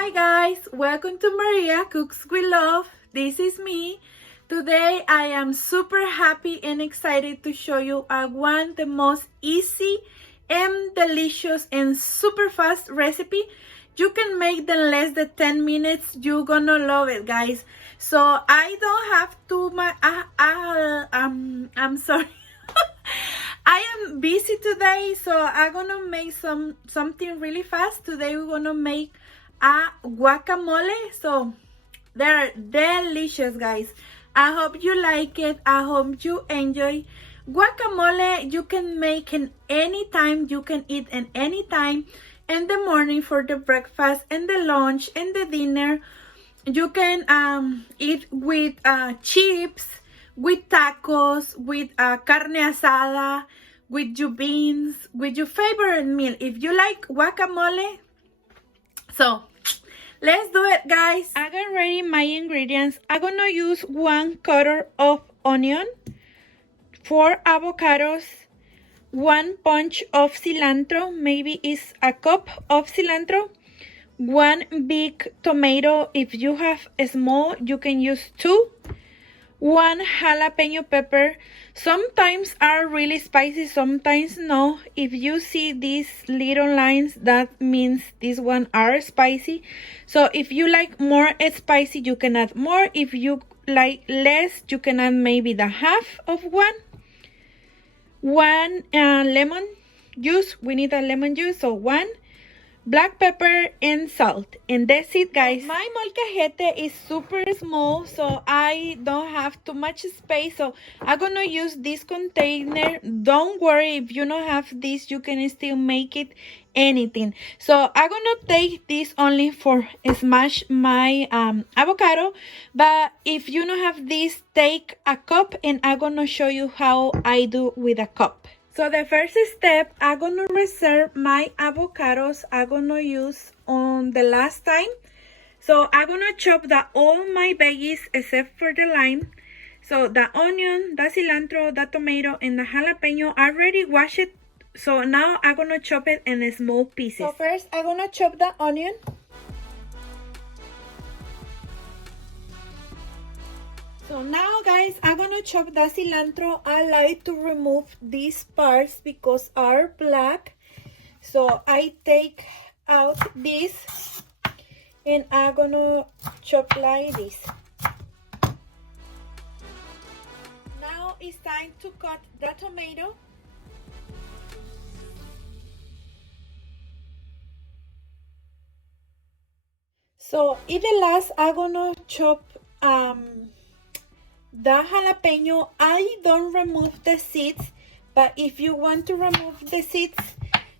Hi guys, welcome to Maria Cooks with Love. This is me. Today I am super happy and excited to show you one the most easy and delicious and super fast recipe. You can make them less than 10 minutes. You're gonna love it, guys. So I don't have too much. I'm sorry. I am busy today, so I'm gonna make something really fast. Today we're gonna make a guacamole. So they're delicious, guys. I hope you like it. I hope you enjoy. Guacamole you can make in any time. You can eat in any time. In the morning for the breakfast, and the lunch, and the dinner. You can eat with chips, with tacos, with carne asada, with your beans, with your favorite meal. If you like guacamole, so let's do it, guys. I got ready my ingredients. I'm gonna use 1 quarter of onion, 4 avocados, 1 bunch of cilantro, maybe it's a cup of cilantro, 1 big tomato. If you have a small, you can use 2, 1 jalapeño pepper. Sometimes are really spicy, sometimes no. If you see these little lines, that means these one are spicy. So if you like more spicy, you can add more. If you like less, you can add maybe the half of one. 1 lemon juice. We need a lemon juice, so 1 black pepper and salt, and that's it, guys. My molcajete is super small, so I don't have too much space, so I'm gonna use this container. Don't worry, if you don't have this, you can still make it anything. So I'm gonna take this only for smash my avocado, but if you don't have this, take a cup, and I'm gonna show you how I do with a cup. So the first step, I'm gonna reserve my avocados. I'm gonna use on the last time. So I'm gonna chop all my veggies except for the lime. So the onion, the cilantro, the tomato, and the jalapeno, I already washed it. So now I'm gonna chop it in small pieces. So first I'm gonna chop the onion. So now, guys, I'm gonna chop the cilantro. I like to remove these parts because are black. So I take out this and I'm gonna chop like this. Now it's time to cut the tomato. So in the last, I'm gonna chop the jalapeno. I don't remove the seeds, but if you want to remove the seeds,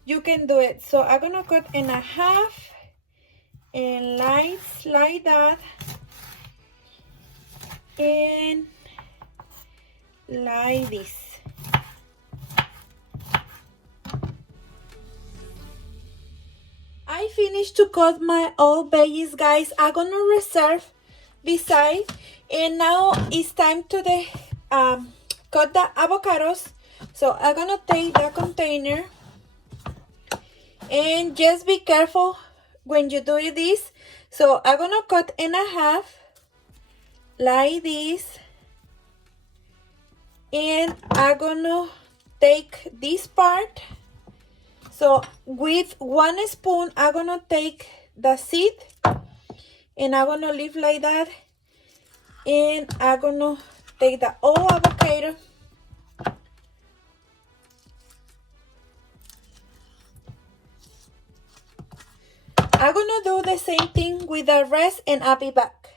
you can do it. So I'm gonna cut in a half and like that, and like this. I finished to cut my all veggies, guys. I'm gonna reserve beside. And now it's time to cut the avocados. So I'm gonna take the container, and just be careful when you do this. So I'm gonna cut in a half like this, and I'm gonna take this part. So with 1 spoon, I'm gonna take the seed, and I'm gonna leave like that. And I'm gonna take the whole avocado. I'm gonna do the same thing with the rest, and I'll be back.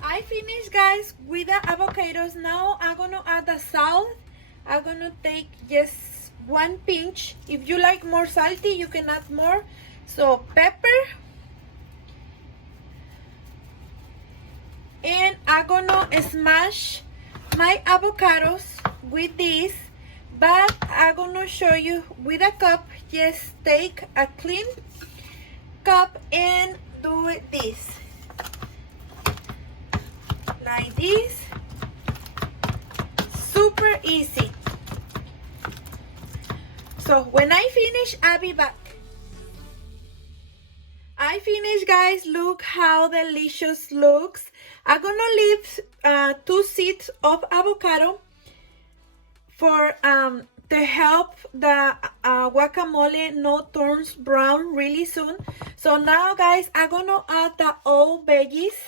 I finished, guys, with the avocados. Now I'm gonna add the salt. I'm gonna take just 1 pinch. If you like more salty, you can add more. So pepper. And I'm gonna smash my avocados with this, but I'm gonna show you with a cup. Just take a clean cup and do it this, like this. Super easy. So when I finish, I'll be back. I finished, guys. Look how delicious looks. I'm gonna leave 2 seeds of avocado for to help the guacamole not turns brown really soon. So now, guys, I'm gonna add the all veggies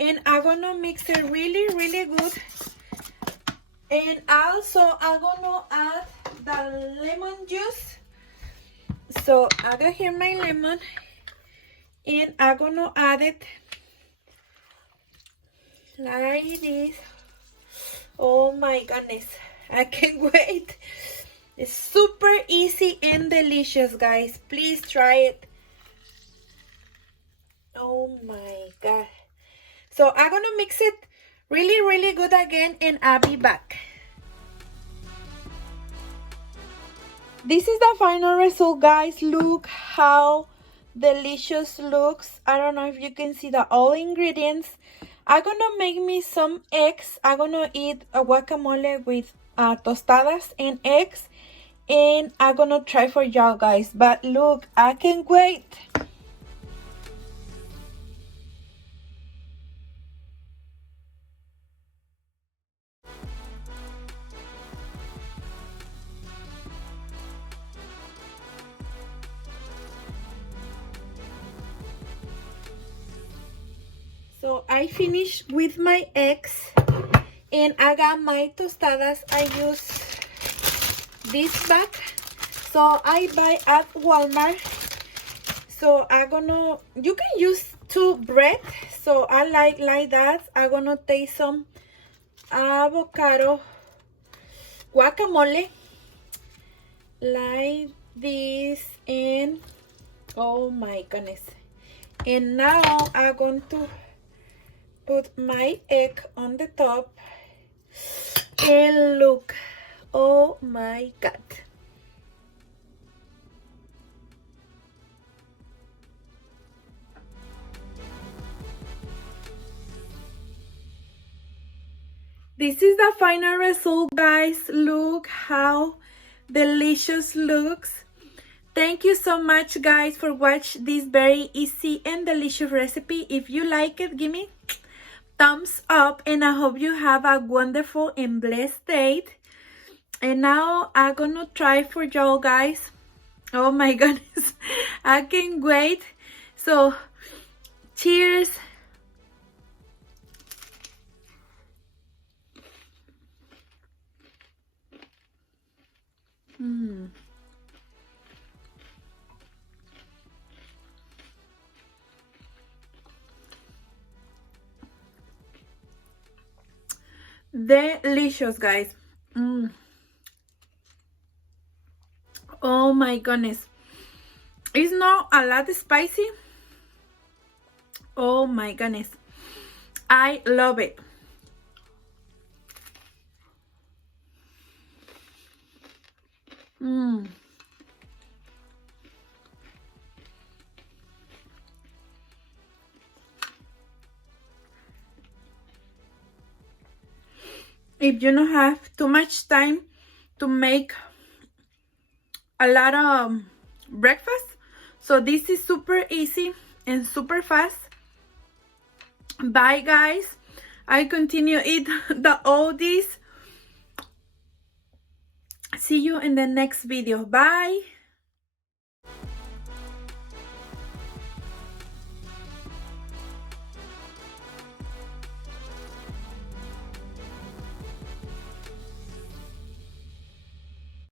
and I'm gonna mix it really good. And also I'm gonna add the lemon juice. So I got here my lemon and I'm gonna add it like this. Oh my goodness, I can't wait. It's super easy and delicious, guys. Please try it. Oh my god. So I'm gonna mix it really good again and I'll be back. This is the final result, guys. Look how delicious looks. I don't know if you can see the all ingredients. I'm gonna make me some eggs. I'm gonna eat a guacamole with tostadas and eggs, and I'm gonna try for y'all, guys. But look, I can't wait. So I finished with my eggs and I got my tostadas. I use this bag. So I buy at Walmart. So you can use 2 bread. So I like that. I'm gonna take some avocado guacamole like this, and oh my goodness. And now I'm going to put my egg on the top, and look, oh my god. This is the final result, guys. Look how delicious looks. Thank you so much, guys, for watching this very easy and delicious recipe. If you like it, give me thumbs up, and I hope you have a wonderful and blessed day. And now I'm gonna try for y'all, guys. Oh my goodness, I can't wait. So cheers. Delicious, guys. Oh my goodness, it's not a lot spicy. Oh my goodness, I love it. If you don't have too much time to make a lot of breakfast, so this is super easy and super fast. Bye, guys. I continue eat the oldies. See you in the next video. Bye.